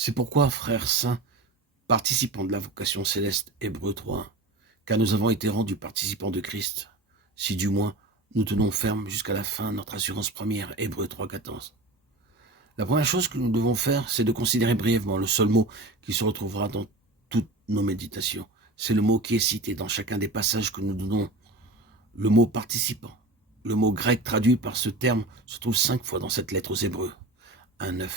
C'est pourquoi, frères saints, participants de la vocation céleste, Hébreux 3, car nous avons été rendus participants de Christ, si du moins nous tenons ferme jusqu'à la fin notre assurance première, Hébreux 3, 14. La première chose que nous devons faire, c'est de considérer brièvement le seul mot qui se retrouvera dans toutes nos méditations. C'est le mot qui est cité dans chacun des passages que nous donnons, le mot participant. Le mot grec traduit par ce terme se trouve 5 fois dans cette lettre aux Hébreux. 1,9.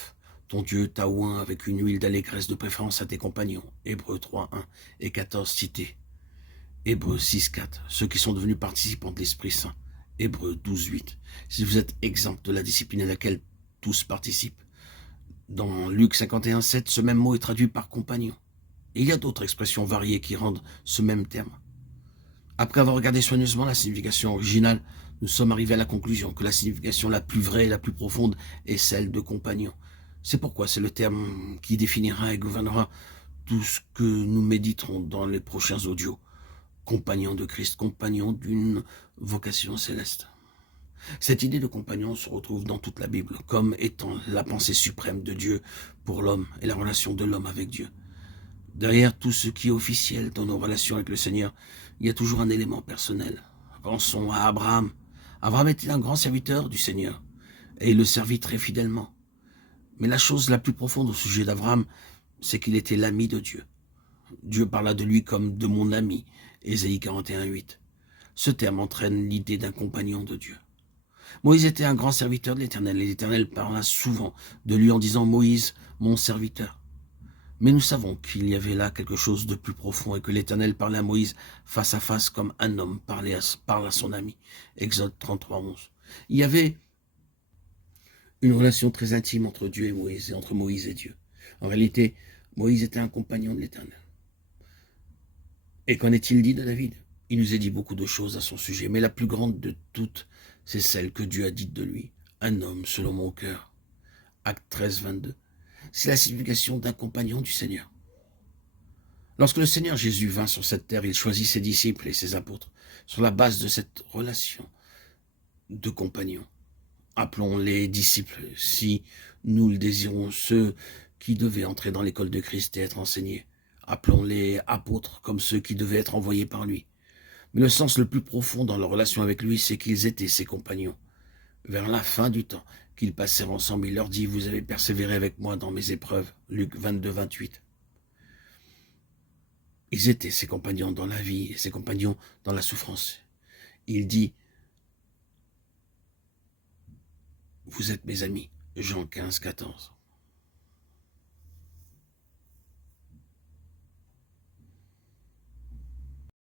Ton Dieu t'a oint avec une huile d'allégresse de préférence à tes compagnons. Hébreux 3,1 et 14 cités. Hébreux 6,4. Ceux qui sont devenus participants de l'Esprit Saint. Hébreux 12,8. Si vous êtes exempt de la discipline à laquelle tous participent. Dans Luc 51,7, ce même mot est traduit par compagnon. Et il y a d'autres expressions variées qui rendent ce même terme. Après avoir regardé soigneusement la signification originale, nous sommes arrivés à la conclusion que la signification la plus vraie et la plus profonde est celle de compagnon. C'est pourquoi c'est le terme qui définira et gouvernera tout ce que nous méditerons dans les prochains audios. Compagnon de Christ, compagnon d'une vocation céleste. Cette idée de compagnon se retrouve dans toute la Bible, comme étant la pensée suprême de Dieu pour l'homme et la relation de l'homme avec Dieu. Derrière tout ce qui est officiel dans nos relations avec le Seigneur, il y a toujours un élément personnel. Pensons à Abraham. Abraham était un grand serviteur du Seigneur, et il le servit très fidèlement. Mais la chose la plus profonde au sujet d'Abraham, c'est qu'il était l'ami de Dieu. Dieu parla de lui comme de mon ami, Ésaïe 41,8. Ce terme entraîne l'idée d'un compagnon de Dieu. Moïse était un grand serviteur de l'Éternel, et l'Éternel parla souvent de lui en disant « Moïse, mon serviteur ». Mais nous savons qu'il y avait là quelque chose de plus profond et que l'Éternel parlait à Moïse face à face comme un homme parle à son ami. Exode 33,11. Il y avait une relation très intime entre Dieu et Moïse, et entre Moïse et Dieu. En réalité, Moïse était un compagnon de l'Éternel. Et qu'en est-il dit de David? Il nous a dit beaucoup de choses à son sujet, mais la plus grande de toutes, c'est celle que Dieu a dite de lui. Un homme selon mon cœur. Acte 13, 22. C'est la signification d'un compagnon du Seigneur. Lorsque le Seigneur Jésus vint sur cette terre, il choisit ses disciples et ses apôtres sur la base de cette relation de compagnons. Appelons-les disciples, si nous le désirons, ceux qui devaient entrer dans l'école de Christ et être enseignés. Appelons-les apôtres, comme ceux qui devaient être envoyés par lui. Mais le sens le plus profond dans leur relation avec lui, c'est qu'ils étaient ses compagnons. Vers la fin du temps, qu'ils passèrent ensemble, il leur dit « Vous avez persévéré avec moi dans mes épreuves » Luc 22, 28. Ils étaient ses compagnons dans la vie et ses compagnons dans la souffrance. Il dit « Vous êtes mes amis » Jean 15, 14.